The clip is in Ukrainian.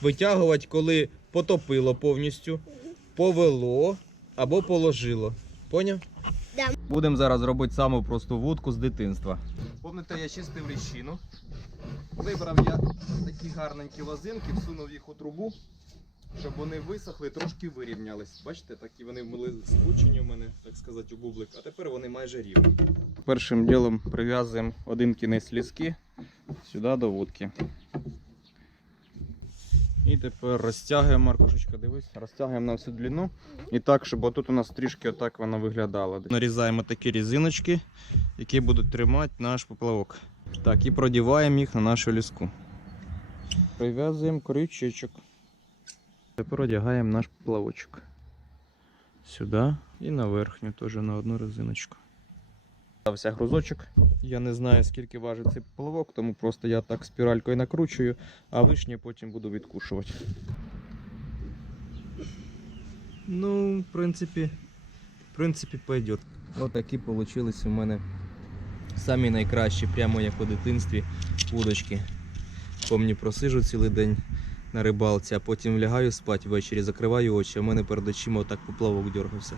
витягувати, коли потопило повністю, повело або положило. Поняв? Да. Будемо зараз робити саму просту вудку з дитинства. Помните, я чистив ріщину. Вибрав я такі гарненькі лозинки, всунув їх у трубу, щоб вони висохли, трошки вирівнялись. Бачите, такі вони були скручені у мене, так сказати, у бублик, а тепер вони майже рівні. Першим ділом прив'язуємо один кінець ліски сюди до вудки. І тепер розтягуємо, Маркушечка, дивись, розтягуємо на всю длину. І так, щоб отут у нас трішки отак воно виглядало. Нарізаємо такі різиночки, які будуть тримати наш поплавок. Так, і продіваємо їх на нашу ліску. Прив'язуємо крючечок. Тепер одягаємо наш поплавочок. Сюди і на верхню теж на одну резиночку. Стався грузочок. Я не знаю, скільки важить цей поплавок, тому просто я так спіралькою накручую, а лишнє потім буду відкушувати. Ну, в принципі, в принципі, пойдет. Ось такі получились у мене самі найкращі, прямо як у дитинстві, удочки. Помні, просижу цілий день на рибалці, а потім лягаю спати ввечері, закриваю очі, а в мене перед очима отак поплавок дергався.